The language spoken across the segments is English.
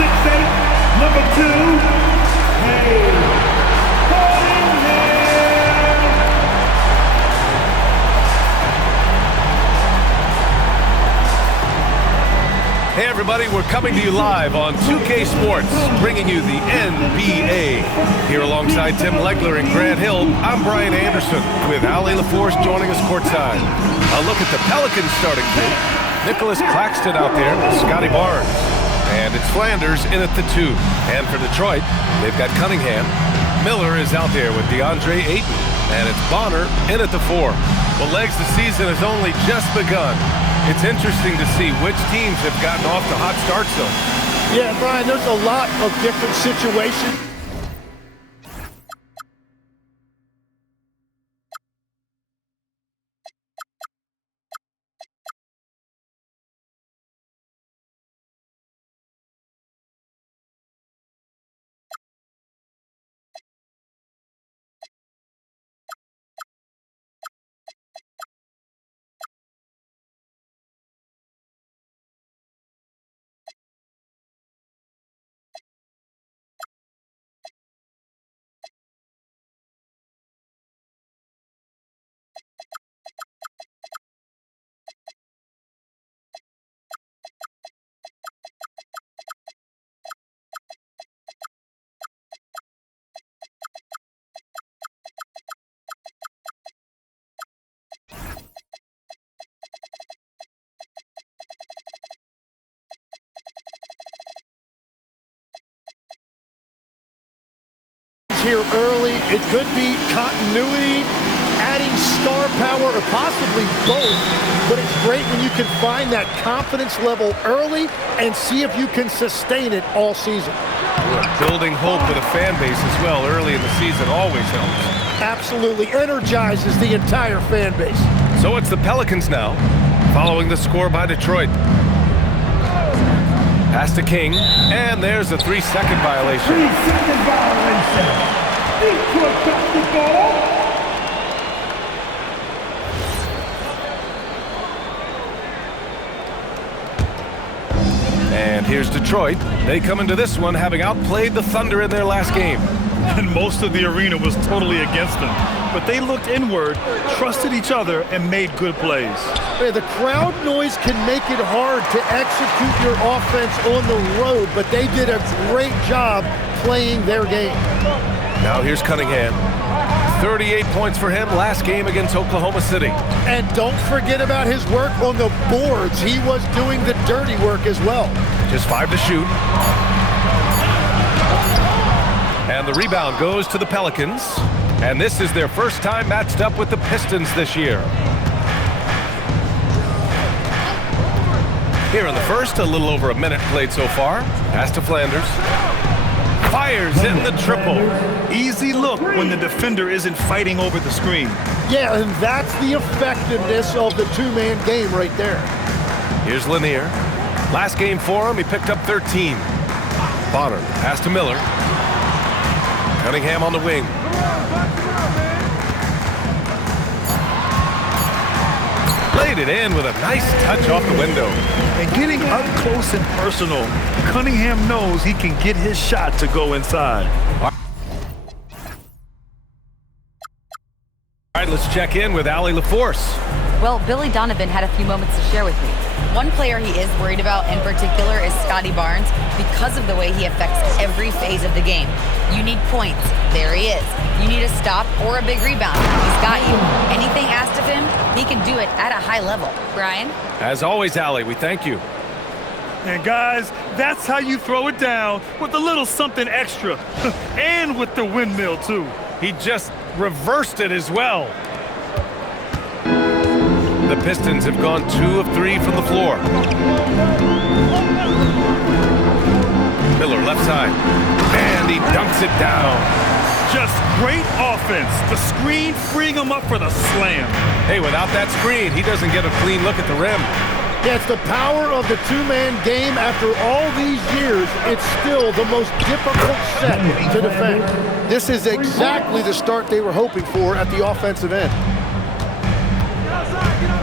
6'8", number 2, hey. Hey everybody, we're coming to you live on 2K Sports, bringing you the NBA. Here alongside Tim Legler and Grant Hill, I'm Brian Anderson, with Ali LaForce joining us courtside. A look at the Pelicans starting group. Nicholas Claxton out there with Scotty Barnes. And it's Flanders in at the 2. And for Detroit, they've got Cunningham. Miller is out there with DeAndre Ayton. And it's Bonner in at the 4. Well, Legs, the season has only just begun. It's interesting to see which teams have gotten off to hot starts, though. Yeah, Brian, there's a lot of different situations. Here early, it could be continuity, adding star power, or possibly both, but it's great when you can find that confidence level early and see if you can sustain it all season. Building hope with a fan base as well early in the season always helps. Absolutely energizes the entire fan base. So it's the Pelicans now, following the score by Detroit. Pass to King, and there's a 3-second violation. 3-second violation. Detroit got the ball. And here's Detroit. They come into this one having outplayed the Thunder in their last game. And most of the arena was totally against them. But they looked inward, trusted each other, and made good plays. Yeah, the crowd noise can make it hard to execute your offense on the road, but they did a great job playing their game. Now here's Cunningham. 38 points for him last game against Oklahoma City. And don't forget about his work on the boards. He was doing the dirty work as well. Just 5 to shoot. And the rebound goes to the Pelicans. And this is their first time matched up with the Pistons this year. Here in the first, a little over a minute played so far. Pass to Flanders. Fires in the triple. Easy look when the defender isn't fighting over the screen. Yeah, and that's the effectiveness of the two-man game right there. Here's Lanier. Last game for him, he picked up 13. Bonner, pass to Miller. Cunningham on the wing. Laid it in with a nice touch off the window. And getting up close and personal, Cunningham knows he can get his shot to go inside. All right, let's check in with Ali LaForce. Well, Billy Donovan had a few moments to share with me. One player he is worried about in particular is Scotty Barnes because of the way he affects every phase of the game. You need points. There he is. You need a stop or a big rebound. He's got you. Anything asked of him, he can do it at a high level. Brian? As always, Ali, we thank you. And guys, that's how you throw it down with a little something extra. And with the windmill, too. He just reversed it as well. The Pistons have gone 2 of 3 from the floor. Miller left side. And he dunks it down. Just great offense. The screen freeing him up for the slam. Hey, without that screen, he doesn't get a clean look at the rim. Yeah, it's the power of the two-man game. After all these years, it's still the most difficult set to defend. This is exactly the start they were hoping for at the offensive end.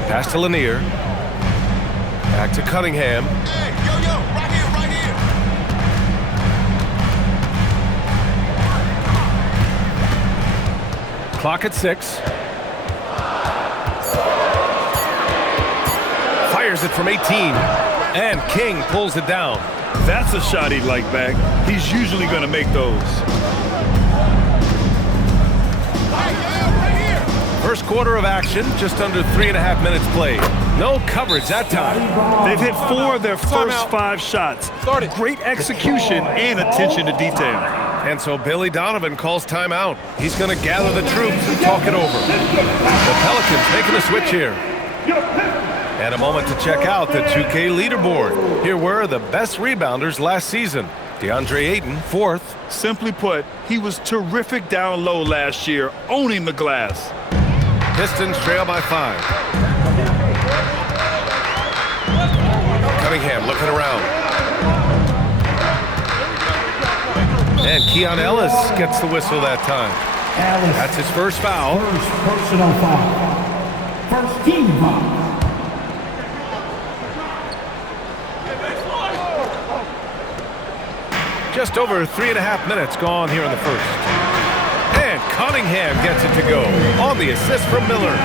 Pass to Lanier. Back to Cunningham. Hey, yo, right here, right here. Clock at 6. Fires it from 18. And King pulls it down. That's a shot he'd like back. He's usually going to make those. First quarter of action, just under 3.5 minutes played. No coverage that time. They've hit 4 of their first 5 shots. Great execution and attention to detail. And so Billy Donovan calls timeout. He's going to gather the troops and talk it over. The Pelicans making a switch here. And a moment to check out the 2K leaderboard. Here were the best rebounders last season. DeAndre Ayton, 4th. Simply put, he was terrific down low last year, owning the glass. Pistons trail by 5. Cunningham looking around. And Keon Ellis gets the whistle that time. That's his first foul. First personal foul. First team foul. Just over 3.5 minutes gone here in the first. And Cunningham gets it to go on the assist from Miller.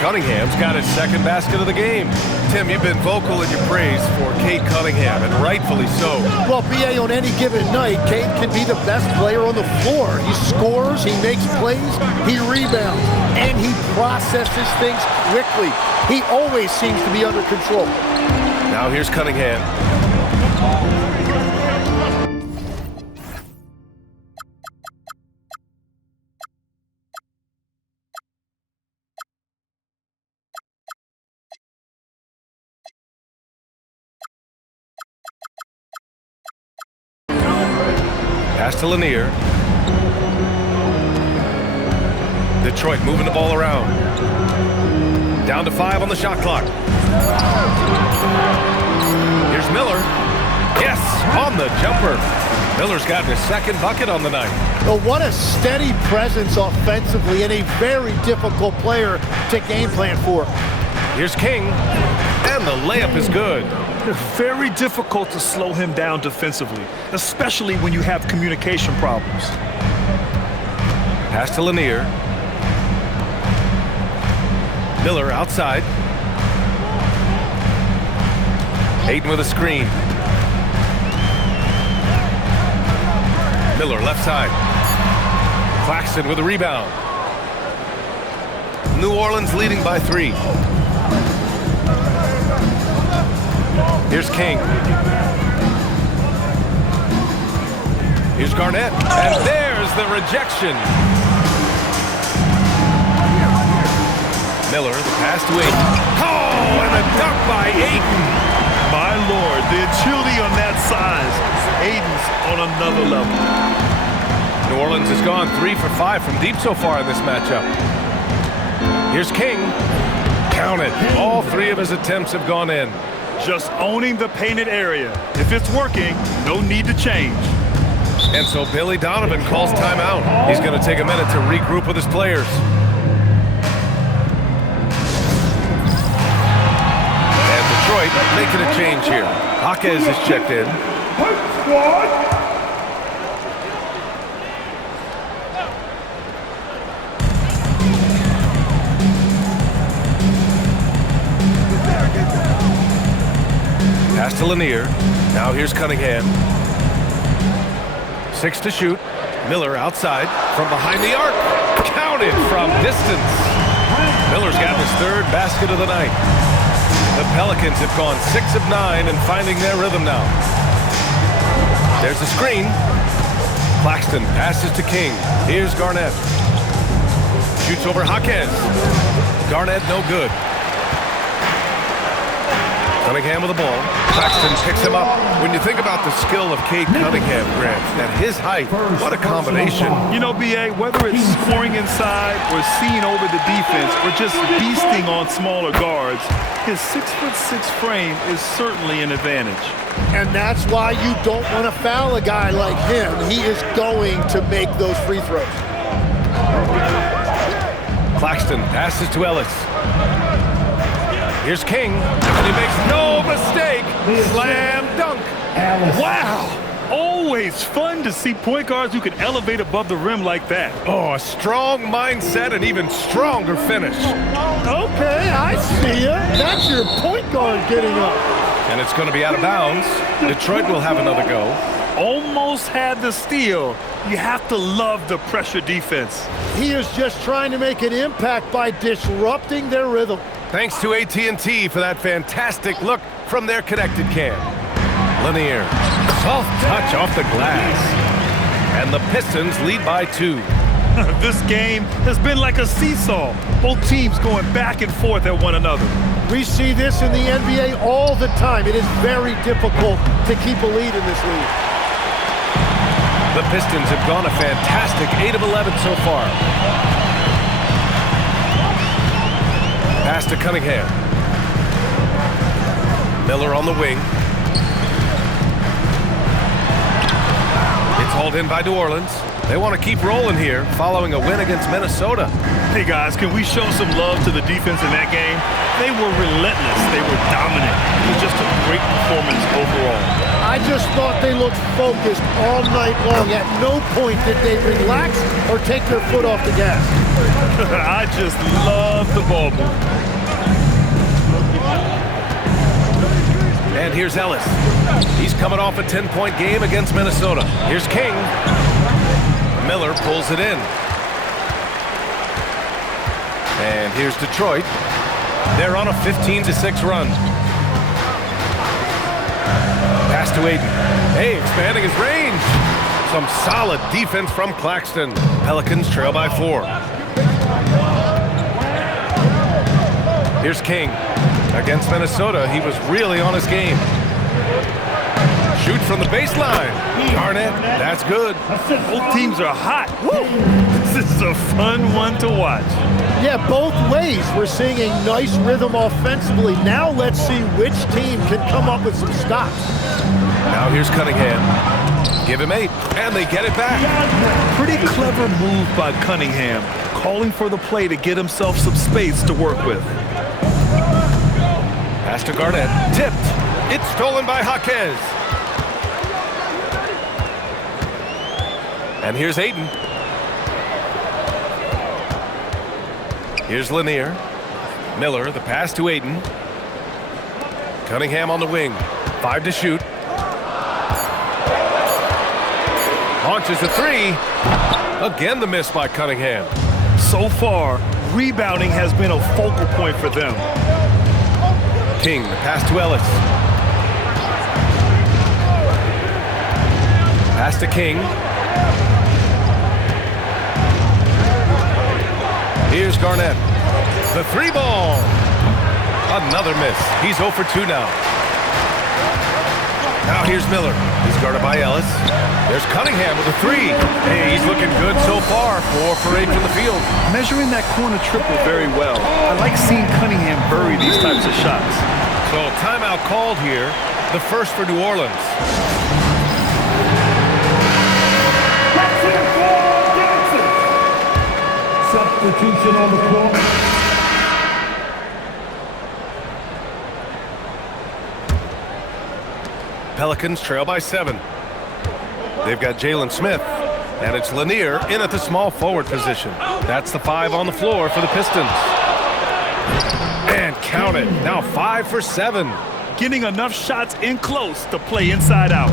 Cunningham's got his second basket of the game. Tim, you've been vocal in your praise for Cade Cunningham, and rightfully so. Well, BA, on any given night, Cade can be the best player on the floor. He scores, he makes plays, he rebounds, and he processes things quickly. He always seems to be under control. Now here's Cunningham. Pass to Lanier. Detroit moving the ball around. Down to 5 on the shot clock. Here's Miller. Yes, on the jumper. Miller's gotten his second bucket on the night. Well, what a steady presence offensively and a very difficult player to game plan for. Here's King, and the layup is good. Very difficult to slow him down defensively, especially when you have communication problems. Pass to Lanier. Miller outside. Ayton with a screen. Miller left side. Claxton with a rebound. New Orleans leading by 3. Here's King. Here's Garnett. And there's the rejection. Miller, the pass to Ayton. Oh, and a dunk by Ayton. My Lord, the agility on that size. Ayton's on another level. New Orleans has gone 3 for 5 from deep so far in this matchup. Here's King. Count it. All 3 of his attempts have gone in. Just owning the painted area. If it's working, no need to change. And so Billy Donovan calls timeout. He's going to take a minute to regroup with his players. And Detroit making a change here. Jaquez is checked in. Pass to Lanier. Now here's Cunningham. 6 to shoot. Miller outside from behind the arc. Counted from distance. Miller's got his 3rd basket of the night. The Pelicans have gone 6 of 9 and finding their rhythm now. There's the screen. Claxton passes to King. Here's Garnett. Shoots over Jaquez. Garnett no good. Cunningham with the ball. Claxton picks him up. When you think about the skill of Cade Cunningham, Grant, at his height, what a combination. You know, BA, whether it's scoring inside or seeing over the defense or just beasting on smaller guards, his 6'6" frame is certainly an advantage. And that's why you don't want to foul a guy like him. He is going to make those free throws. Claxton passes to Ellis. Here's King, and he makes no mistake. Slam dunk. Alice. Wow! Always fun to see point guards who can elevate above the rim like that. Oh, a strong mindset and even stronger finish. Okay, I see ya. That's your point guard getting up. And it's going to be out of bounds. Detroit will have another go. Almost had the steal. You have to love the pressure defense. He is just trying to make an impact by disrupting their rhythm. Thanks to AT&T for that fantastic look from their connected cam. Lanier, soft touch off the glass. And the Pistons lead by 2. This game has been like a seesaw. Both teams going back and forth at one another. We see this in the NBA all the time. It is very difficult to keep a lead in this league. The Pistons have gone a fantastic 8 of 11 so far. Pass to Cunningham. Miller on the wing. It's hauled in by New Orleans. They want to keep rolling here following a win against Minnesota. Hey guys, can we show some love to the defense in that game? They were relentless. They were dominant. It was just a great performance overall. I just thought they looked focused all night long. At no point did they relax or take their foot off the gas. I just love the ball move. And here's Ellis. He's coming off a 10-point game against Minnesota. Here's King. Miller pulls it in. And here's Detroit. They're on a 15-6 run. Pass to Aiden. Hey, expanding his range. Some solid defense from Claxton. Pelicans trail by 4. Here's King. Against Minnesota, he was really on his game. Shoot from the baseline. Garnett, that's good. Both teams are hot. This is a fun one to watch. Yeah, both ways. We're seeing a nice rhythm offensively. Now let's see which team can come up with some stops. Now here's Cunningham. Give him 8, and they get it back. Pretty clever move by Cunningham, calling for the play to get himself some space to work with. Pass to Garnett. Tipped. It's stolen by Jaquez. And here's Aiden. Here's Lanier. Miller, the pass to Aiden. Cunningham on the wing. 5 to shoot. Launches a 3. Again, the miss by Cunningham. So far, rebounding has been a focal point for them. King, the pass to Ellis. Pass to King. Here's Garnett. The 3 ball. Another miss. He's 0 for 2 now. Now here's Miller. He's guarded by Ellis. There's Cunningham with a 3. Hey, he's looking good so far. 4 for 8 from the field. Measuring that corner triple very well. I like seeing Cunningham bury these types of shots. So timeout called here. The first for New Orleans. Substitution on the floor. Pelicans trail by 7. They've got Jalen Smith, and it's Lanier in at the small forward position. That's the 5 on the floor for the Pistons. And count it. Now 5 for 7. Getting enough shots in close to play inside out.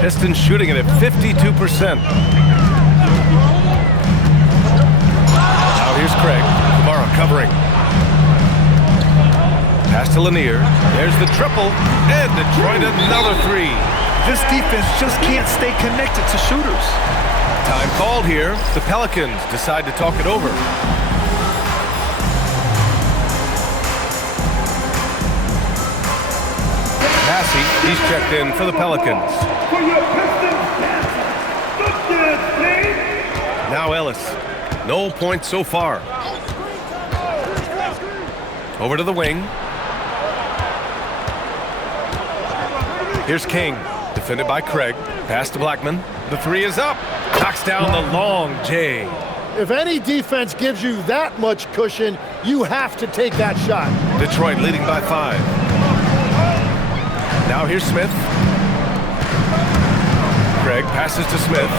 Pistons shooting it at 52%. Now here's Craig. Kamara covering. Pass to Lanier. There's the triple. And Detroit another 3. This defense just can't stay connected to shooters. Time called here. The Pelicans decide to talk it over. Massey, he's checked in for the Pelicans. For your Pistons dance, the dance team. Now Ellis. No points so far. Over to the wing. Here's King. Defended by Craig. Pass to Blackman. The 3 is up. Knocks down the long J. If any defense gives you that much cushion, you have to take that shot. Detroit leading by 5. Now here's Smith. Craig passes to Smith.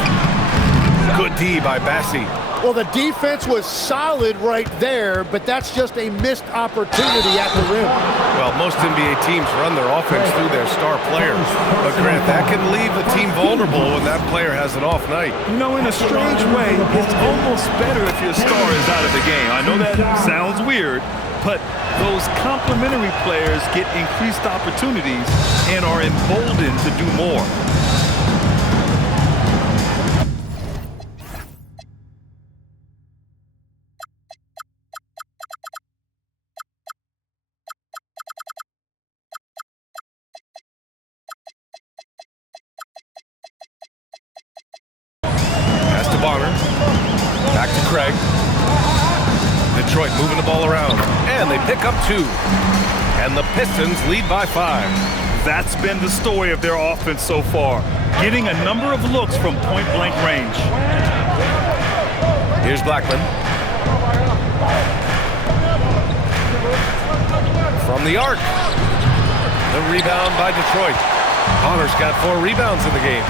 Good D by Bassie. Well, the defense was solid right there, but that's just a missed opportunity at the rim. Well, most NBA teams run their offense through their star player. But, Grant, that can leave the team vulnerable when that player has an off night. You know, in a strange way, it's almost better if your star is out of the game. I know that sounds weird, but those complementary players get increased opportunities and are emboldened to do more. Back to Craig. Detroit moving the ball around. And they pick up 2. And the Pistons lead by 5. That's been the story of their offense so far. Getting a number of looks from point-blank range. Here's Blackman. From the arc. The rebound by Detroit. Connor's got 4 rebounds in the game.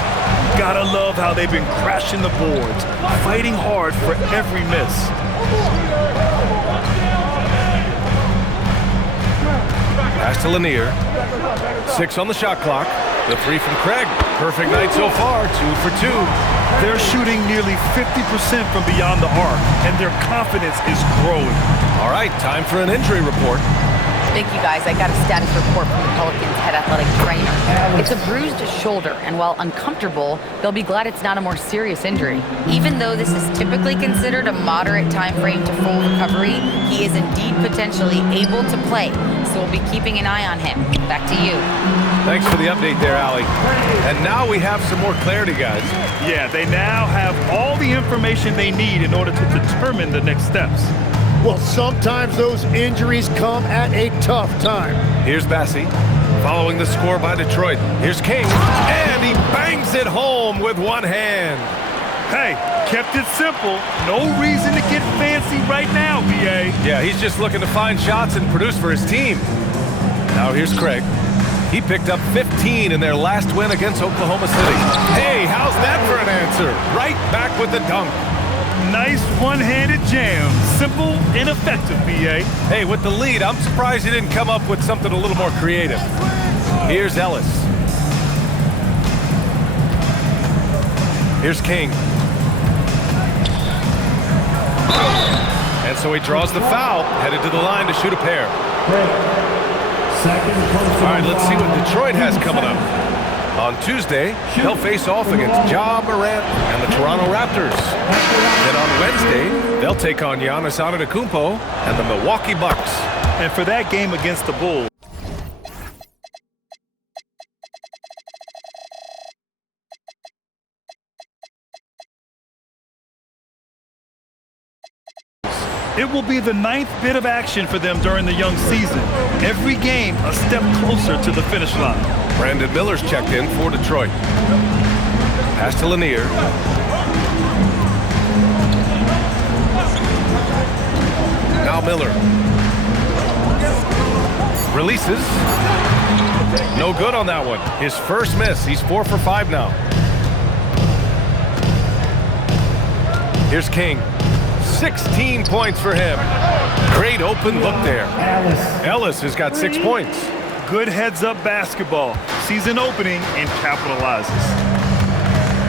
Gotta love how they've been crashing the boards, fighting hard for every miss. Pass to Lanier. 6 on the shot clock. The 3 from Craig. Perfect night so far, 2 for 2. They're shooting nearly 50% from beyond the arc, and their confidence is growing. All right, time for an injury report. Thank you, guys. I got a status report from the Pelicans head athletic trainer. It's a bruised shoulder, and while uncomfortable, they'll be glad it's not a more serious injury. Even though this is typically considered a moderate time frame to full recovery, he is indeed potentially able to play, so we'll be keeping an eye on him. Back to you. Thanks for the update there, Allie. And now we have some more clarity, guys. Yeah, they now have all the information they need in order to determine the next steps. Well, sometimes those injuries come at a tough time. Here's Bassie, following the score by Detroit. Here's King, and he bangs it home with one hand. Hey, kept it simple. No reason to get fancy right now, BA. Yeah, he's just looking to find shots and produce for his team. Now here's Craig. He picked up 15 in their last win against Oklahoma City. Hey, how's that for an answer? Right back with the dunk. Nice one-handed jam. Simple and effective, BA. Hey, with the lead, I'm surprised he didn't come up with something a little more creative. Here's Ellis. Here's King. And so he draws the foul, headed to the line to shoot a pair. All right, let's see what Detroit has coming up. On Tuesday, they'll face off against Ja Morant and the Toronto Raptors. Then on Wednesday, they'll take on Giannis Antetokounmpo and the Milwaukee Bucks. And for that game against the Bulls, it will be the 9th bit of action for them during the young season. Every game a step closer to the finish line. Brandon Miller's checked in for Detroit. Pass to Lanier. Now Miller. Releases. No good on that one. His first miss. He's 4 for 5 now. Here's King. 16 points for him. Great open look there. Ellis has got 6 points. Good heads-up basketball. Sees an opening and capitalizes.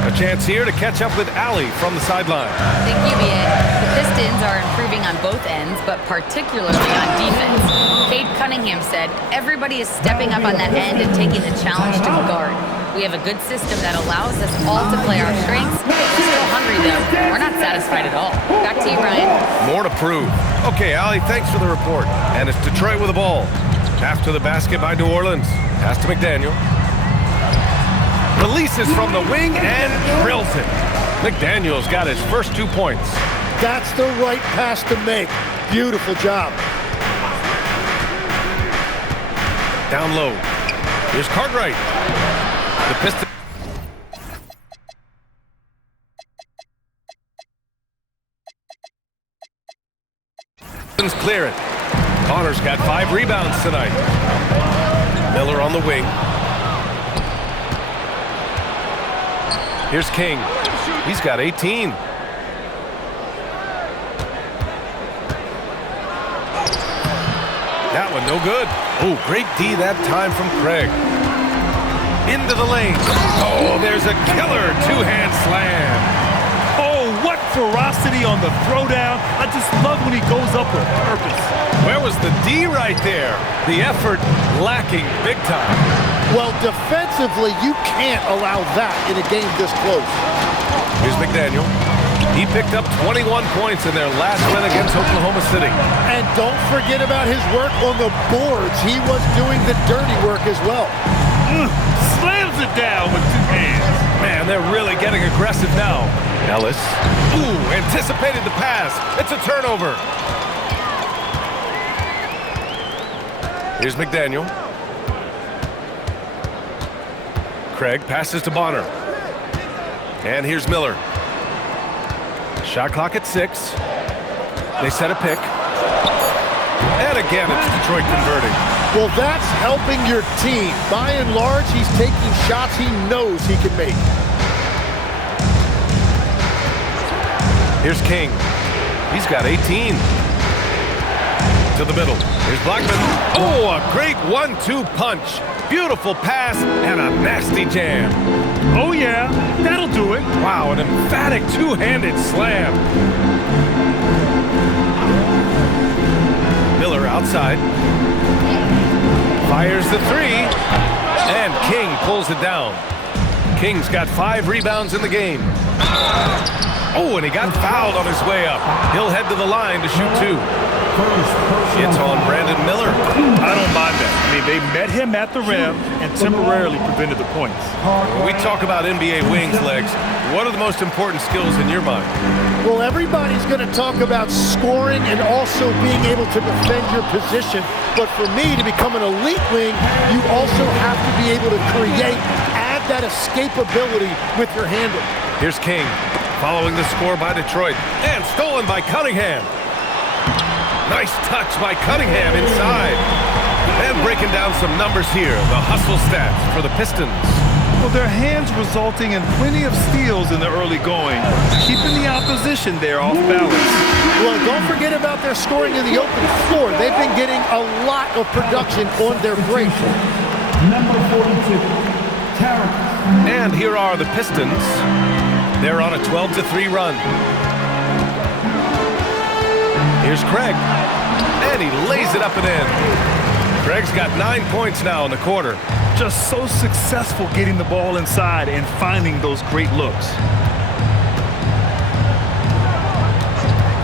A chance here to catch up with Allie from the sideline. Thank you, BA. The Pistons are improving on both ends, but particularly on defense. Cade Cunningham said, everybody is stepping up on that end and taking the challenge to guard. We have a good system that allows us all to play our strengths. We're still hungry, though. We're not satisfied at all. Back to you, Ryan. More to prove. Okay, Allie, thanks for the report. And it's Detroit with the ball. After the basket by New Orleans. Pass to McDaniel. Releases from the wing and drills it. McDaniel's got his first 2 points. That's the right pass to make. Beautiful job. Down low. Here's Cartwright. The Pistons. Clear it. Connor's got 5 rebounds tonight. Miller on the wing. Here's King. He's got 18. That one no good. Oh, great D that time from Craig. Into the lane. Oh, there's a killer two-hand slam. Oh, what ferocity on the throwdown. I just love when he goes up with purpose. Where was the D right there? The effort lacking big time. Well, defensively, you can't allow that in a game this close. Here's McDaniel. He picked up 21 points in their last win against Oklahoma City. And don't forget about his work on the boards. He was doing the dirty work as well. Slams it down with two hands. Man, they're really getting aggressive now. Ellis. Ooh, anticipated the pass. It's a turnover. Here's McDaniel. Craig passes to Bonner. And here's Miller. Shot clock at 6. They set a pick. And again, it's Detroit converting. Well, that's helping your team. By and large, he's taking shots he knows he can make. Here's King. He's got 18. To the middle. Here's Blackman. Oh, a great 1-2 punch. Beautiful pass and a nasty jam. Oh, yeah. That'll do it. Wow, an emphatic two-handed slam. Miller outside. Fires the 3. And King pulls it down. King's got 5 rebounds in the game. Oh, and he got fouled on his way up. He'll head to the line to shoot 2. It's on Brandon Miller. I don't mind that. I mean, they met him at the rim and temporarily prevented the points. When we talk about NBA wings, Legs, what are the most important skills in your mind? Well, everybody's going to talk about scoring and also being able to defend your position. But for me, to become an elite wing, you also have to be able to create, add that escapability with your handle. Here's King, following the score by Detroit, and stolen by Cunningham. Nice touch by Cunningham inside. And breaking down some numbers here, the hustle stats for the Pistons. Well, their hands resulting in plenty of steals in the early going, keeping the opposition there off balance. Well, don't forget about their scoring in the open floor. They've been getting a lot of production on their break. Number 42, Tarek. And here are the Pistons. They're on a 12-3 run. Here's Craig, and he lays it up and in. Craig's got 9 points now in the quarter. Just so successful getting the ball inside and finding those great looks.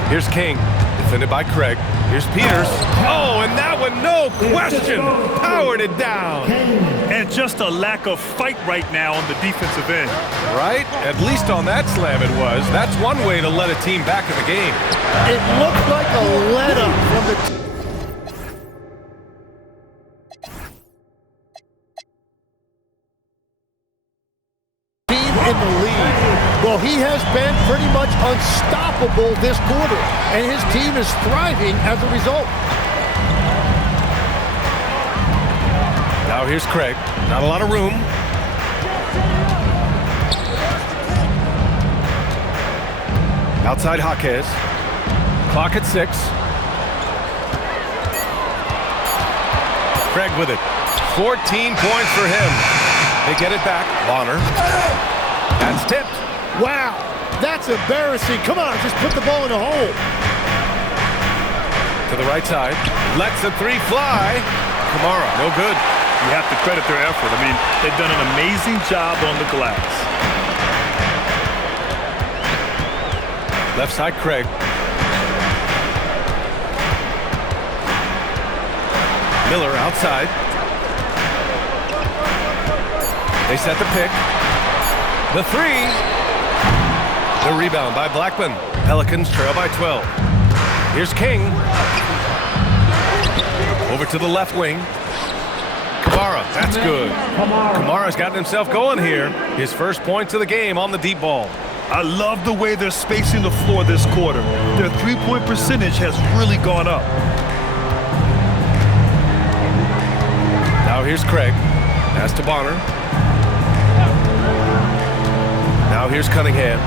Here's King, defended by Craig. Here's Peters. Oh, and that one, no question, powered it down. And just a lack of fight right now on the defensive end. Right? At least on that slam it was. That's one way to let a team back in the game. It looked like a let-up from the team in the lead. Well, he has been pretty much unstoppable this quarter, and his team is thriving as a result. Now here's Craig. Not a lot of room. Outside Jaquez. Clock at 6. Craig with it. 14 points for him. They get it back. Bonner. That's tipped. Wow, that's embarrassing. Come on, just put the ball in the hole. To the right side. Lets the 3 fly. Kamara, no good. You have to credit their effort. I mean, they've done an amazing job on the glass. Left side, Craig. Miller outside. They set the pick. The 3. The rebound by Blackman. Pelicans trail by 12. Here's King. Over to the left wing. Kamara, that's good. Kamara's gotten himself going here. His first points of the game on the deep ball. I love the way they're spacing the floor this quarter. Their three-point percentage has really gone up. Now here's Craig. Pass to Bonner. Now here's Cunningham.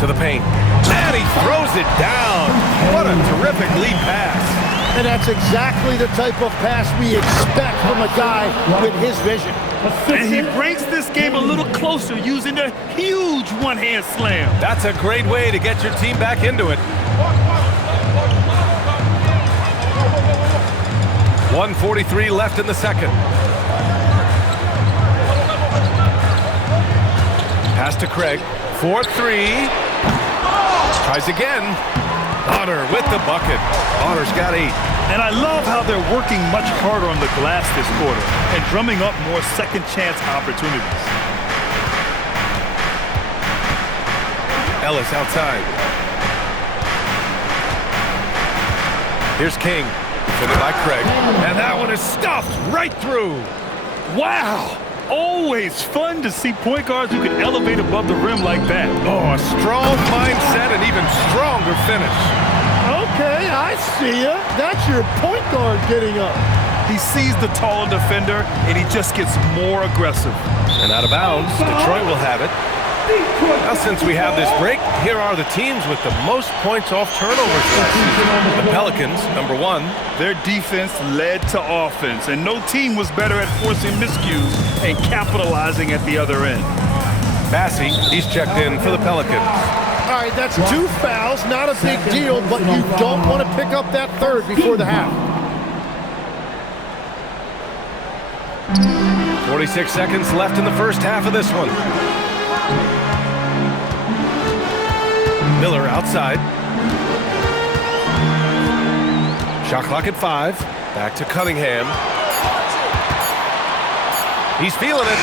To the paint. And he throws it down. What a terrific lead pass. And that's exactly the type of pass we expect from a guy with his vision. And he brings this game a little closer using a huge one-hand slam. That's a great way to get your team back into it. 1:43 left in the second. Pass to Craig. 4-3. Tries again. Bonner with the bucket. Bonner's got 8. And I love how they're working much harder on the glass this quarter and drumming up more second chance opportunities. Ellis outside. Here's King. Defended by Craig. And that one is stuffed right through. Wow! Always fun to see point guards who can elevate above the rim like that. Oh, a strong mindset and even stronger finish. Okay, I see ya. That's your point guard getting up. He sees the taller defender, and he just gets more aggressive. And out of bounds, Detroit will have it. Now, since we have this break, here are the teams with the most points off turnovers last season. The Pelicans, number 1. Their defense led to offense, and no team was better at forcing miscues and capitalizing at the other end. Massey, he's checked in for the Pelicans. All right, that's 2 fouls, not a big deal, but you don't want to pick up that third before the half. 46 seconds left in the first half of this one. Miller outside. Shot clock at 5. Back to Cunningham. He's feeling it.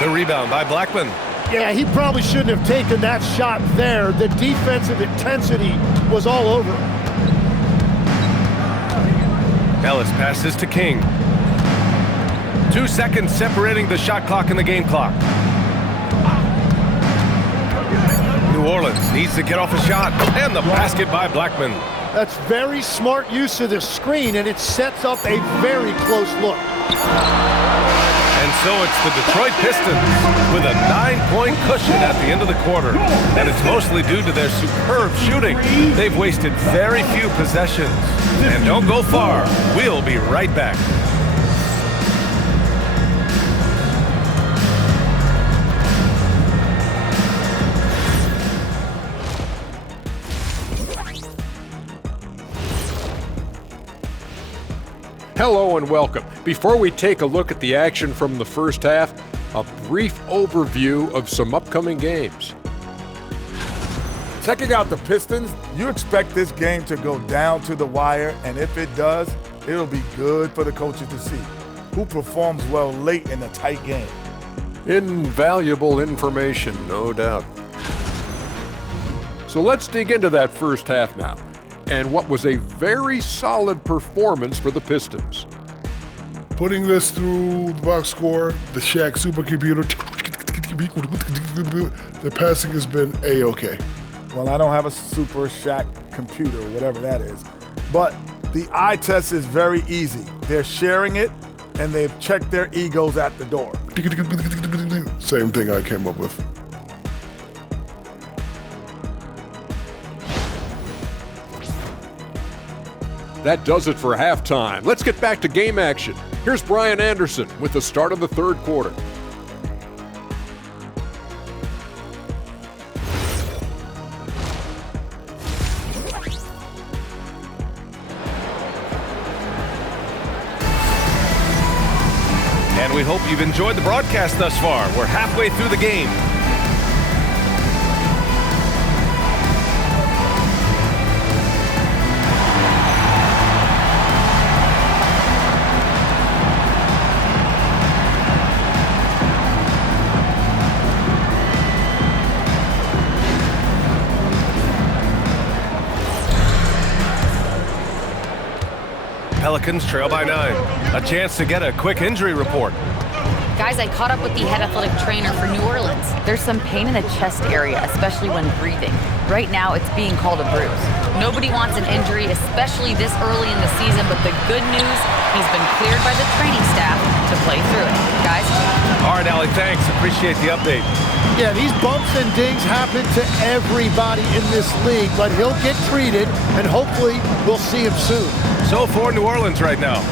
The rebound by Blackman. Yeah, he probably shouldn't have taken that shot there. The defensive intensity was all over him. Ellis passes to King. 2 seconds separating the shot clock and the game clock. New Orleans needs to get off a shot, and the basket by Blackman. That's very smart use of the screen, and it sets up a very close look. And so it's the Detroit Pistons with a 9-point cushion at the end of the quarter. And it's mostly due to their superb shooting. They've wasted very few possessions. And don't go far. We'll be right back. Hello and welcome. Before we take a look at the action from the first half, a brief overview of some upcoming games. Checking out the Pistons, you expect this game to go down to the wire, and if it does, it'll be good for the coaches to see who performs well late in a tight game. Invaluable information, no doubt. So let's dig into that first half now, and what was a very solid performance for the Pistons. Putting this through the box score, the Shaq supercomputer, the passing has been A-okay. Well, I don't have a Super Shaq computer, whatever that is, but the eye test is very easy. They're sharing it, and they've checked their egos at the door. Same thing I came up with. That does it for halftime. Let's get back to game action. Here's Brian Anderson with the start of the third quarter. And we hope you've enjoyed the broadcast thus far. We're halfway through the game. Pelicans trail by 9. A chance to get a quick injury report. Guys, I caught up with the head athletic trainer for New Orleans. There's some pain in the chest area, especially when breathing. Right now, it's being called a bruise. Nobody wants an injury, especially this early in the season, but the good news, he's been cleared by the training staff to play through it. Guys? All right, Allie, thanks. Appreciate the update. Yeah, these bumps and dings happen to everybody in this league, but he'll get treated, and hopefully we'll see him soon. So for New Orleans right now,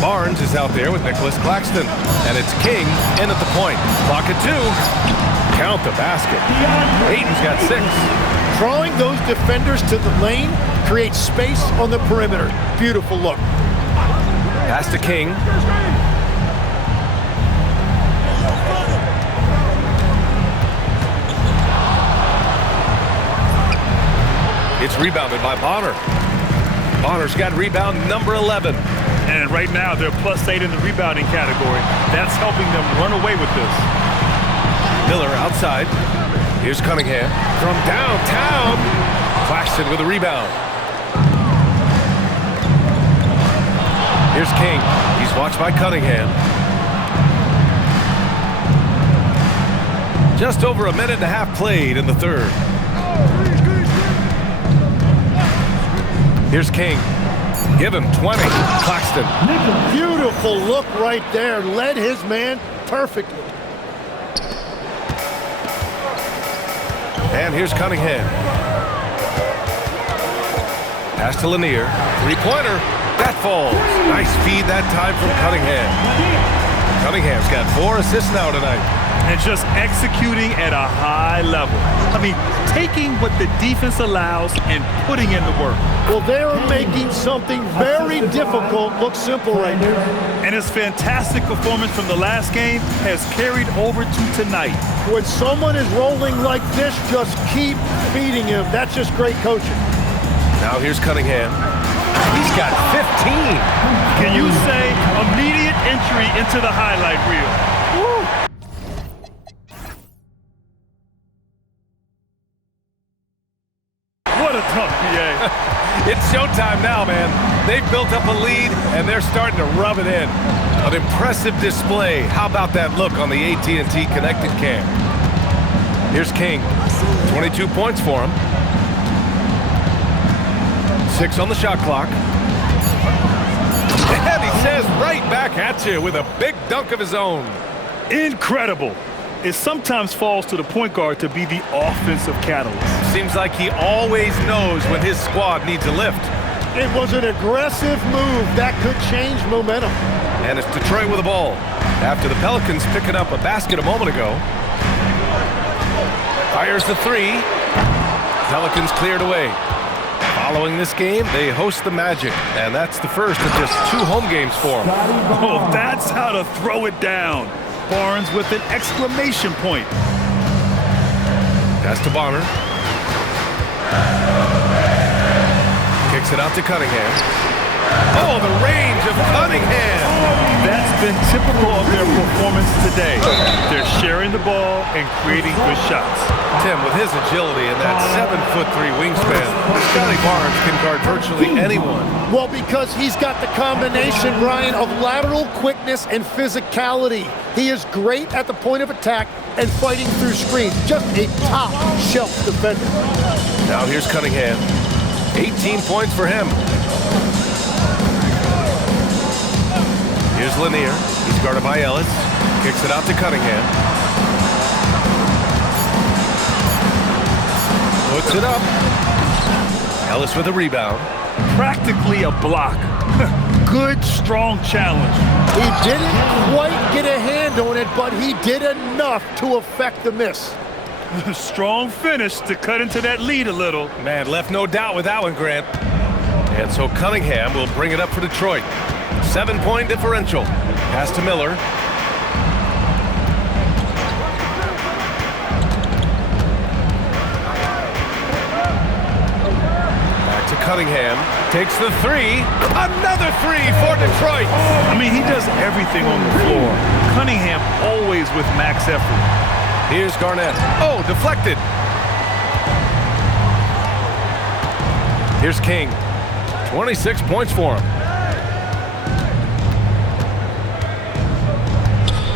Barnes is out there with Nicholas Claxton, and it's King in at the point. Clock at 2. Count the basket. Ayton's got 6. Drawing those defenders to the lane creates space on the perimeter. Beautiful look. Pass to King. It's rebounded by Bonner. Bonner's got rebound number 11. And right now, they're +8 in the rebounding category. That's helping them run away with this. Miller outside. Here's Cunningham from downtown. Claxton with a rebound. Here's King. He's watched by Cunningham. Just over a minute and a half played in the third. Here's King. Give him 20. Claxton. Beautiful look right there. Led his man perfectly. And here's Cunningham. Pass to Lanier. Three-pointer. That falls. Nice feed that time from Cunningham. Cunningham's got 4 assists now tonight. And just executing at a high level. I mean, taking what the defense allows and putting in the work. Well, they're making something very difficult look simple right now. And his fantastic performance from the last game has carried over to tonight. When someone is rolling like this, just keep feeding him. That's just great coaching. Now here's Cunningham. He's got 15. Can you say immediate entry into the highlight reel? Woo! What a tough PA. It's showtime now, man. They've built up a lead, and they're starting to rub it in. An impressive display. How about that look on the AT&T Connected Cam? Here's King. 22 points for him. 6 on the shot clock. And he says right back at you with a big dunk of his own. Incredible. It sometimes falls to the point guard to be the offensive catalyst. Seems like he always knows when his squad needs a lift. It was an aggressive move that could change momentum. And it's Detroit with the ball. After the Pelicans picking up a basket a moment ago. Fires the 3. Pelicans cleared away. Following this game, they host the Magic, and that's the first of just 2 home games for them. Oh, that's how to throw it down. Barnes with an exclamation point. Pass to Bonner. Kicks it out to Cunningham. Oh, the range of Cunningham! That's been typical of their performance today. They're sharing the ball and creating good shots. Tim, with his agility and that 7'3" wingspan, Scotty Barnes can guard virtually anyone. Well, because he's got the combination, Brian, of lateral quickness and physicality. He is great at the point of attack and fighting through screens. Just a top-shelf defender. Now here's Cunningham. 18 points for him. Here's Lanier. He's guarded by Ellis. Kicks it out to Cunningham. Puts it up. Ellis with a rebound. Practically a block. Good, strong challenge. He didn't quite get a hand on it, but he did enough to affect the miss. Strong finish to cut into that lead a little. Man, left no doubt with that one, Grant. And so Cunningham will bring it up for Detroit. 7-point differential. Pass to Miller. Back to Cunningham. Takes the 3. Another 3 for Detroit. I mean, he does everything on the floor. Cunningham always with max effort. Here's Garnett. Oh, deflected. Here's King. 26 points for him.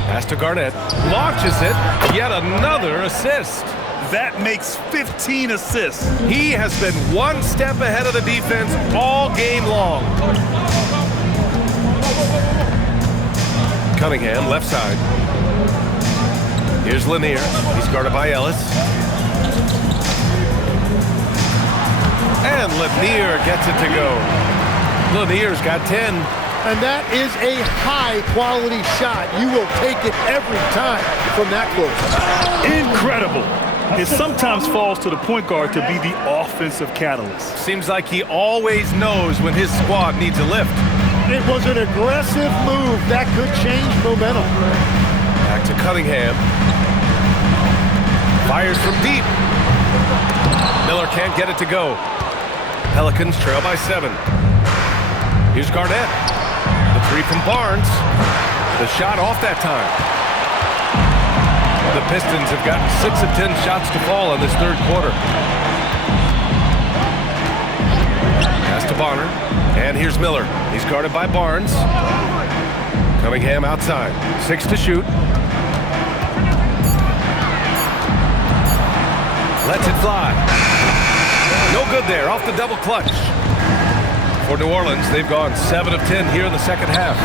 Pass to Garnett. Launches it. Yet another assist. That makes 15 assists. He has been one step ahead of the defense all game long. Cunningham, left side. Here's Lanier. He's guarded by Ellis. And Lanier gets it to go. Lanier's got 10. And that is a high-quality shot. You will take it every time from that close. Incredible. It sometimes falls to the point guard to be the offensive catalyst. Seems like he always knows when his squad needs a lift. It was an aggressive move that could change momentum. Back to Cunningham. Fires from deep. Miller can't get it to go. Pelicans trail by 7. Here's Garnett. The three from Barnes. The shot off that time. The Pistons have gotten 6 of 10 shots to fall in this third quarter. Pass to Bonner. And here's Miller. He's guarded by Barnes. Cunningham outside. 6 to shoot. Lets it fly. No good there. Off the double clutch. For New Orleans, they've gone 7 of 10 here in the second half.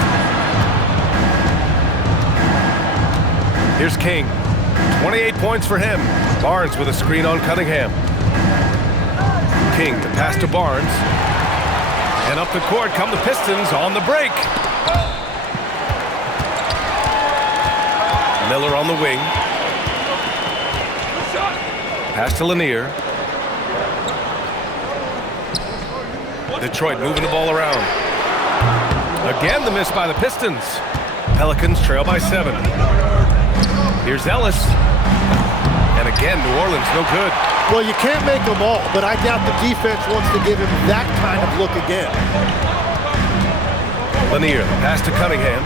Here's King. 28 points for him. Barnes with a screen on Cunningham. King to pass to Barnes. And up the court come the Pistons on the break. Miller on the wing. Pass to Lanier. Detroit moving the ball around. Again the miss by the Pistons. Pelicans trail by 7. Here's Ellis. And again, New Orleans no good. Well, you can't make them all, but I doubt the defense wants to give him that kind of look again. Lanier, pass to Cunningham.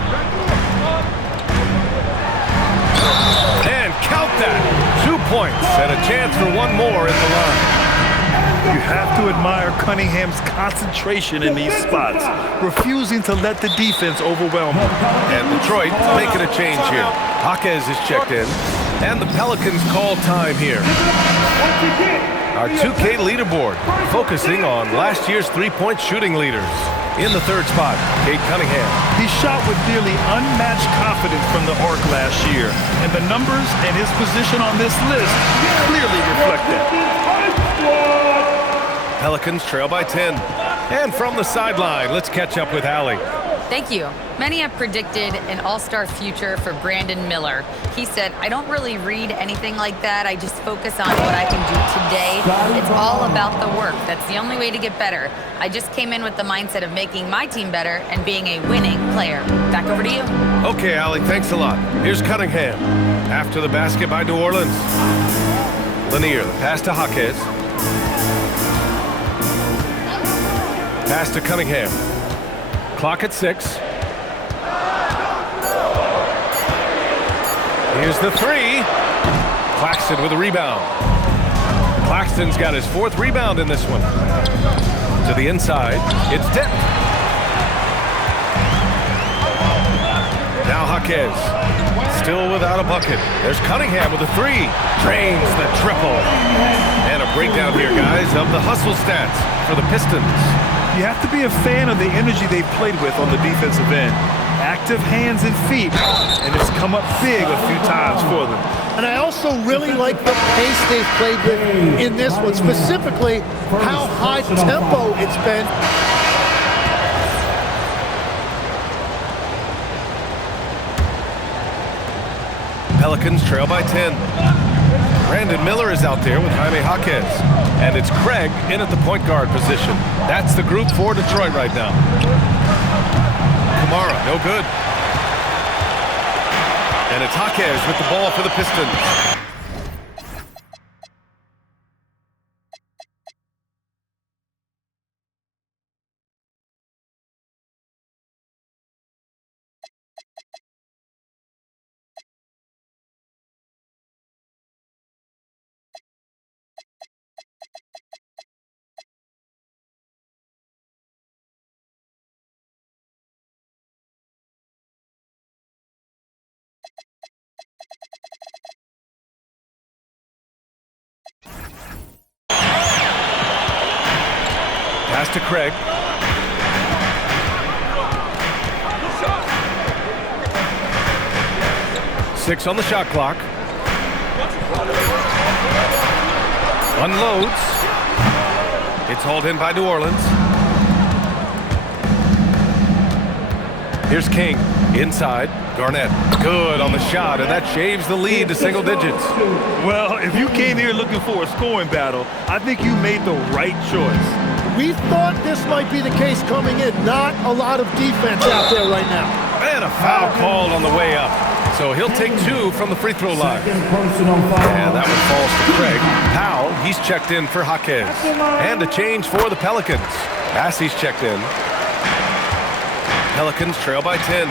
And count that. 2 points and a chance for one more at the line. You have to admire Cunningham's concentration in these spots, refusing to let the defense overwhelm him. And Detroit making a change here. Jaquez is checked in, and the Pelicans call time here. Our 2K leaderboard, focusing on last year's three-point shooting leaders. In the third spot, Cade Cunningham. He shot with nearly unmatched confidence from the arc last year, and the numbers and his position on this list clearly reflect that. Pelicans trail by 10. And from the sideline, let's catch up with Allie. Thank you. Many have predicted an all-star future for Brandon Miller. He said, I don't really read anything like that. I just focus on what I can do today. It's all about the work. That's the only way to get better. I just came in with the mindset of making my team better and being a winning player. Back over to you. Okay, Allie, thanks a lot. Here's Cunningham. After the basket by New Orleans. Lanier, the pass to Jaquez. Pass to Cunningham. Clock at 6. Here's the three. Claxton with a rebound. Claxton's got his 4th rebound in this one. To the inside. It's tipped. Now Jaquez. Still without a bucket. There's Cunningham with a 3. Drains the triple. And a breakdown here, guys, of the hustle stats for the Pistons. You have to be a fan of the energy they've played with on the defensive end. Active hands and feet, and it's come up big a few times for them. And I also really like the pace they've played with in this one, specifically how high tempo it's been. Pelicans trail by 10. Brandon Miller is out there with Jaime Jaquez. And it's Craig in at the point guard position. That's the group for Detroit right now. Kamara, no good. And it's Jaquez with the ball for the Pistons. Pass to Craig. Six on the shot clock. Unloads. It's hauled in by New Orleans. Here's King. Inside. Garnett. Good on the shot, and that shaves the lead to single digits. Well, if you came here looking for a scoring battle, I think you made the right choice. We thought this might be the case coming in. Not a lot of defense out there right now. And a foul called on the way up. So he'll take 2 from the free throw line. And that one falls to Craig. Powell, he's checked in for Jaquez. And a change for the Pelicans. Bassey's checked in. Pelicans trail by 10.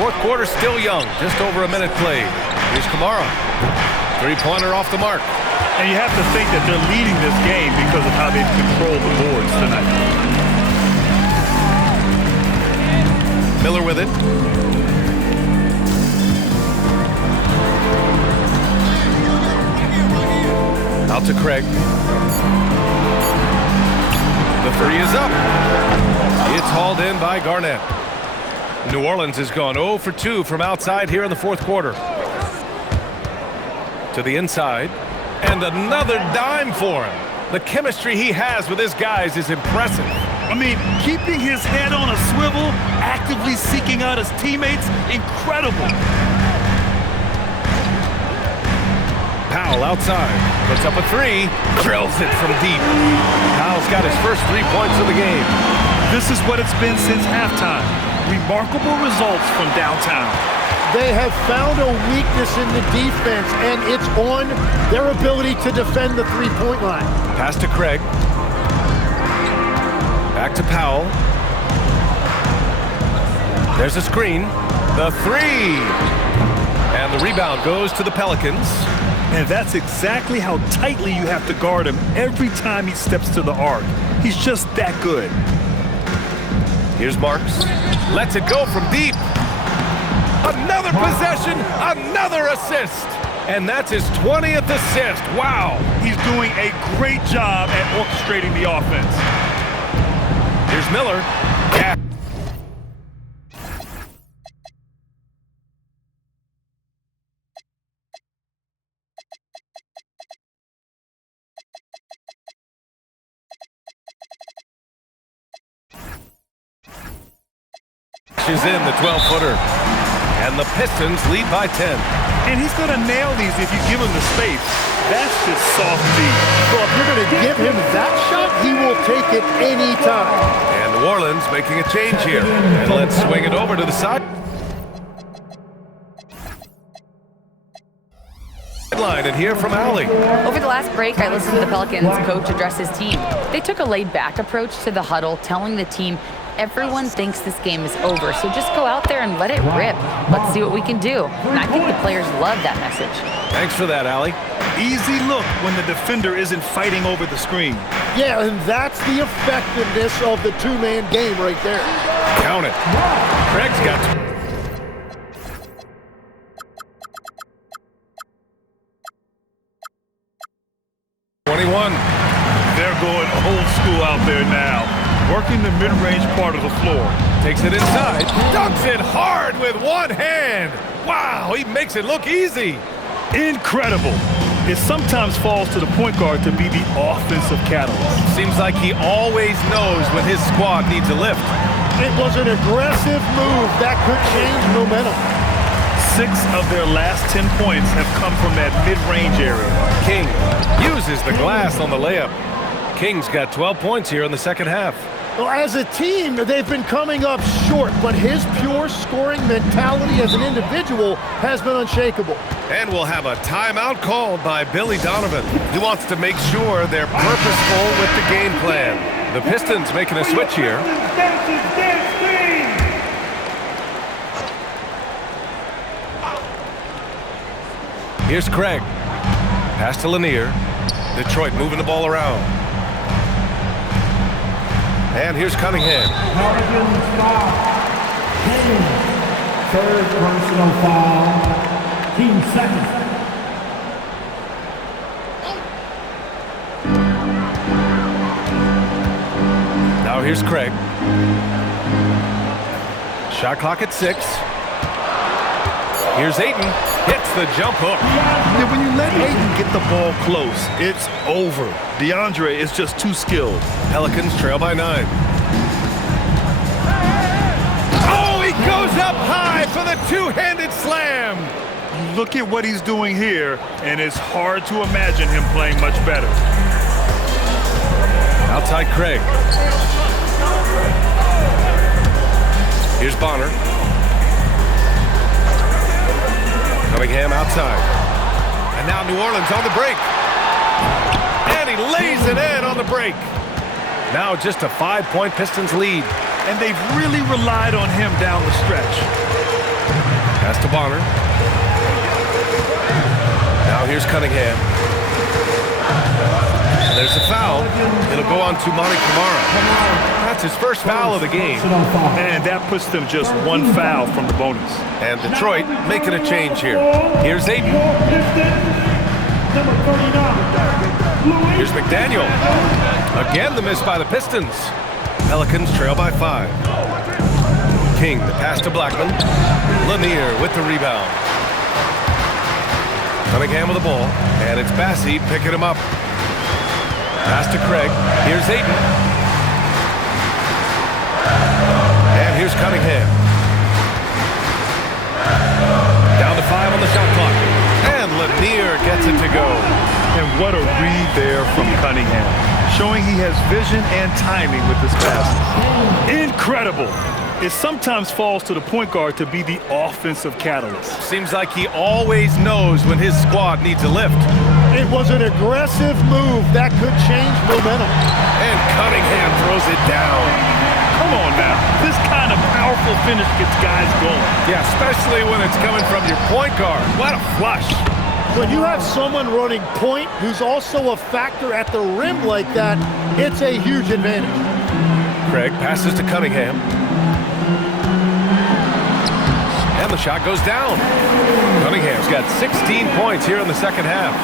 Fourth quarter still young, just over a minute played. Here's Kamara. Three-pointer off the mark. And you have to think that they're leading this game because of how they've controlled the boards tonight. Miller with it. Out to Craig. The three is up. It's hauled in by Garnett. New Orleans has gone 0 for 2 from outside here in the fourth quarter. To the inside. And another dime for him. The chemistry he has with his guys is impressive. I mean, keeping his head on a swivel, actively seeking out his teammates, incredible. Powell outside, puts up a three, drills it from deep. Powell's got his first 3 points of the game. This is what it's been since halftime. Remarkable results from downtown. They have found a weakness in the defense, and it's on their ability to defend the three-point line. Pass to Craig. Back to Powell. There's a screen. The three. And the rebound goes to the Pelicans. And that's exactly how tightly you have to guard him every time he steps to the arc. He's just that good. Here's Marks. Lets it go from deep. Another possession, another assist. And that's his 20th assist. Wow. He's doing a great job at orchestrating the offense. Here's Miller. Yeah. Is in the 12-footer. And the Pistons lead by 10. And he's going to nail these if you give him the space. That's just soft D. Well, if you're going to give him that shot, he will take it any time. And New Orleans making a change here. And let's swing it over to the side. Line and hear from Allie. Over the last break, I listened to the Pelicans coach address his team. They took a laid-back approach to the huddle, telling the team, everyone thinks this game is over, so just go out there and let it rip. Let's see what we can do. And I think the players love that message. Thanks for that, Allie. Easy look when the defender isn't fighting over the screen. Yeah, and that's the effectiveness of the two-man game right there. Count it. Craig's got 21. They're going old school out there now. Working the mid-range part of the floor. Takes it inside. Dunks it hard with one hand. Wow, he makes it look easy. Incredible. It sometimes falls to the point guard to be the offensive catalyst. Seems like he always knows when his squad needs a lift. It was an aggressive move that could change momentum. 6 of their last 10 points have come from that mid-range area. King uses the glass on the layup. King's got 12 points here in the second half. Well, as a team, they've been coming up short, but his pure scoring mentality as an individual has been unshakable. And we'll have a timeout called by Billy Donovan. He wants to make sure they're purposeful with the game plan. The Pistons making a switch here. Here's Craig. Pass to Lanier. Detroit moving the ball around. And here's Cunningham. Pelicans foul. Third personal foul. Team second. Now here's Craig. Shot clock at 6. Here's Ayton. Hits the jump hook. Yeah, when you let Ayton get the ball close, it's over. DeAndre is just too skilled. Pelicans trail by 9. Oh, he goes up high for the two-handed slam. You look at what he's doing here, and it's hard to imagine him playing much better. Outside Craig. Here's Bonner. Cunningham outside. And now New Orleans on the break. And he lays it in on the break. Now just a 5-point Pistons lead. And they've really relied on him down the stretch. Pass to Bonner. Now here's Cunningham. And there's a foul. It'll go on to Monty Kamara. That's his first foul of the game. And that puts them just one foul from the bonus. And Detroit making a change here. Here's Ayton. Here's McDaniel. Again, the miss by the Pistons. Pelicans trail by 5. King, the pass to Blackman. Lanier with the rebound. Cunningham with the ball. And it's Bassey picking him up. Pass to Craig. Here's Ayton. And here's Cunningham. Down to 5 on the shot clock. And Lanier gets it to go. And what a read there from Cunningham. Showing he has vision and timing with his passes. Incredible. It sometimes falls to the point guard to be the offensive catalyst. Seems like he always knows when his squad needs a lift. It was an aggressive move that could change momentum. And Cunningham throws it down. Come on now. This kind of powerful finish gets guys going. Yeah, especially when it's coming from your point guard. What a flush. When you have someone running point who's also a factor at the rim like that, it's a huge advantage. Craig passes to Cunningham. And the shot goes down. Cunningham's got 16 points here in the second half.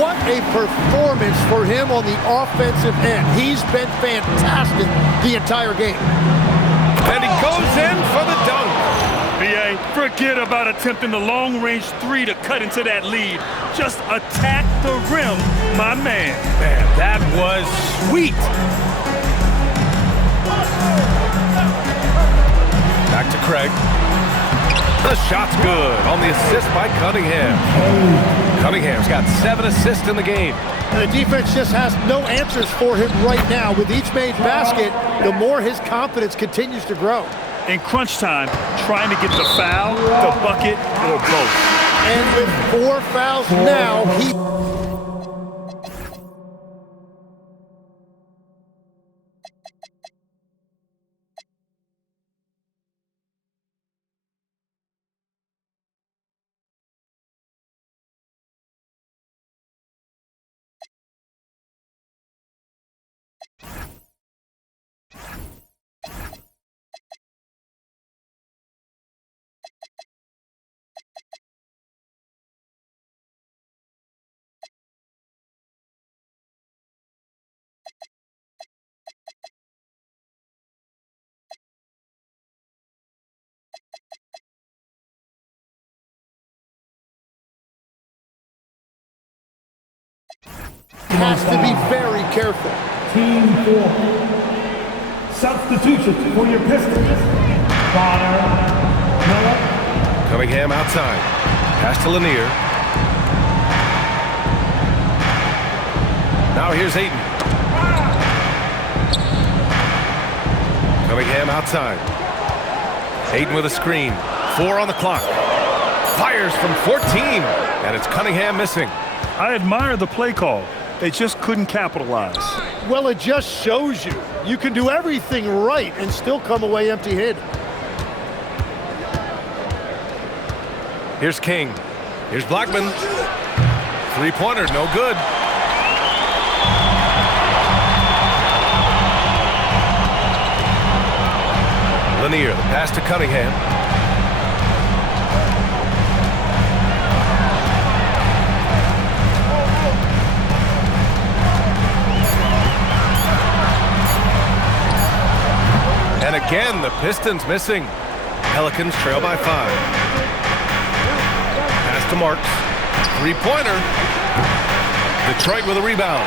What a performance for him on the offensive end. He's been fantastic the entire game. And he goes in for the dunk. B.A., forget about attempting the long-range 3 to cut into that lead. Just attack the rim, my man. Man, that was sweet. Back to Craig. The shot's good on the assist by Cunningham. Cunningham's got 7 assists in the game. The defense just has no answers for him right now. With each made basket, the more his confidence continues to grow. In crunch time, trying to get the foul, the bucket, or both. And with 4 fouls now, he... has to be very careful. Team 4. Substitution for your Pistons. Bonner, Miller. Cunningham outside. Pass to Lanier. Now here's Ayton. Cunningham outside. Ayton with a screen. 4 on the clock. Fires from 14. And it's Cunningham missing. I admire the play call. They just couldn't capitalize. Well, it just shows you. You can do everything right and still come away empty-handed. Here's King. Here's Blackman. 3-pointer, no good. Lanier, the pass to Cunningham. And again, the Pistons missing. Pelicans trail by 5. the marks. Three-pointer. Detroit with a rebound.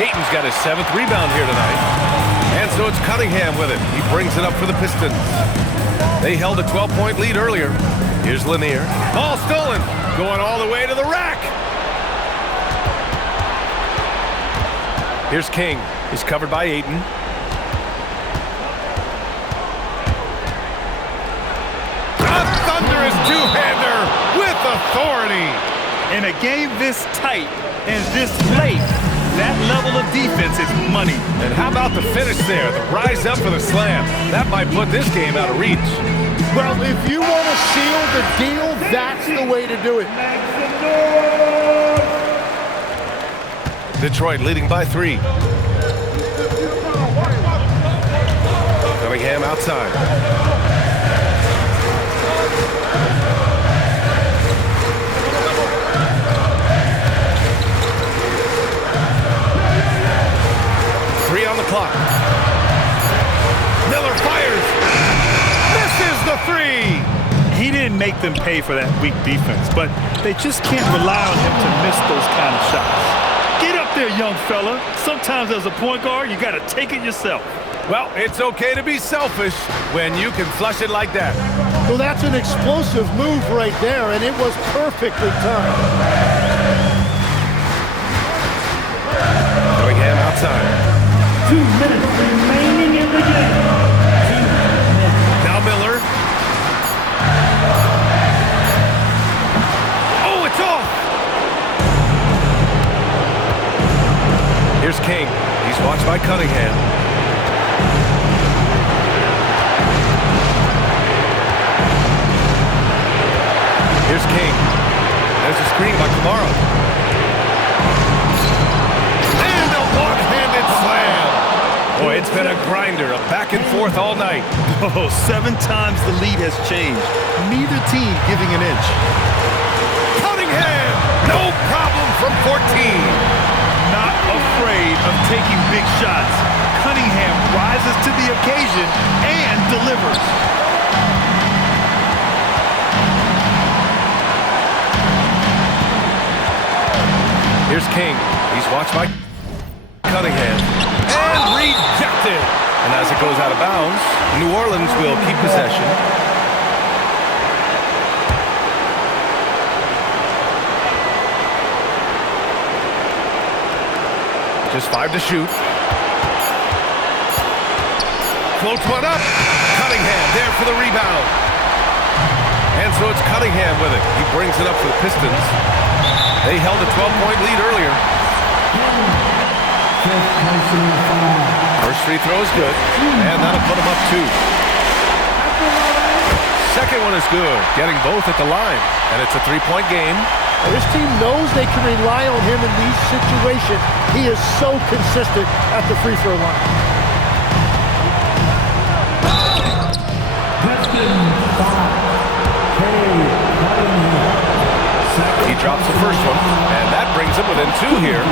Ayton's got his 7th rebound here tonight. And so it's Cunningham with it. He brings it up for the Pistons. They held a 12-point lead earlier. Here's Lanier. Ball stolen. Going all the way to the rack. Here's King. He's covered by Ayton. A thunderous two-hander with authority. In a game this tight and this late, that level of defense is money. And how about the finish there? The rise up for the slam. That might put this game out of reach. Well, if you want to seal the deal, that's the way to do it. Detroit leading by 3. Cunningham outside. On the clock. Miller fires. Misses the 3. He didn't make them pay for that weak defense, but they just can't rely on him to miss those kind of shots. Get up there, young fella. Sometimes as a point guard, you got to take it yourself. Well, it's okay to be selfish when you can flush it like that. Well, that's an explosive move right there, and it was perfectly timed. Cunningham outside. 2 minutes remaining in the game. 2 minutes. Now Miller. Oh, it's off! Here's King. He's watched by Cunningham. Here's King. There's a screen by Kamara. And a one-handed slam. Boy, it's been a grinder, a back and forth all night. Oh, 7 times the lead has changed. Neither team giving an inch. Cunningham, no problem from 14. Not afraid of taking big shots. Cunningham rises to the occasion and delivers. Here's King. He's watched by Cunningham. And rejected. And as it goes out of bounds, New Orleans will keep possession. Just 5 to shoot. Floats one up. Cunningham there for the rebound. And so it's Cunningham with it. He brings it up for the Pistons. They held a 12-point lead earlier. First free throw is good, and that'll put him up 2. Second one is good, getting both at the line, and it's a 3-point game. This team knows they can rely on him in these situations. He is so consistent at the free throw line. He drops the first one, and that brings him within 2 here.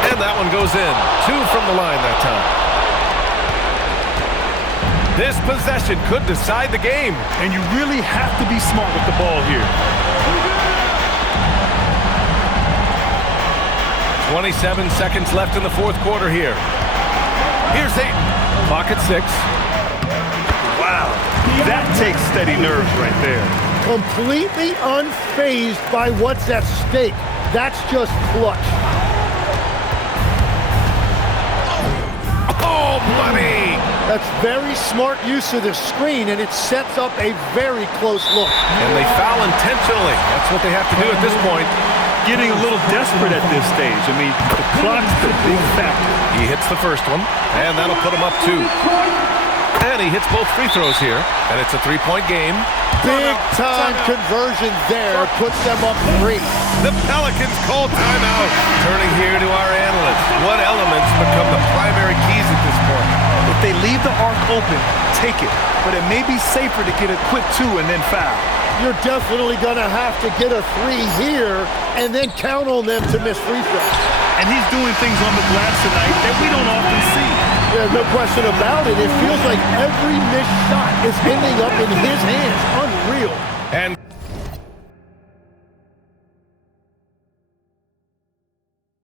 And that one goes in. 2 from the line that time. This possession could decide the game. And you really have to be smart with the ball here. 27 seconds left in the 4th quarter here. Here's Ayton. Clock at 6. Wow. That takes steady nerves right there. Completely unfazed by what's at stake. That's just clutch. Oh, buddy! That's very smart use of the screen, and it sets up a very close look. And they foul intentionally. That's what they have to do at this point. Getting a little desperate at this stage. I mean, the clock's the big factor. He hits the first one, and that'll put him up 2. And he hits both free throws here, and it's a 3-point game. Big-time conversion there puts them up 3. The Pelicans call timeout. Turning here to our analysts. What elements become the primary keys at this point? If they leave the arc open, take it. But it may be safer to get a quick 2 and then foul. You're definitely going to have to get a 3 here and then count on them to miss free throws. And he's doing things on the glass tonight that we don't often see. There's no question about it. It feels like every missed shot is ending up in his hands. Unreal. And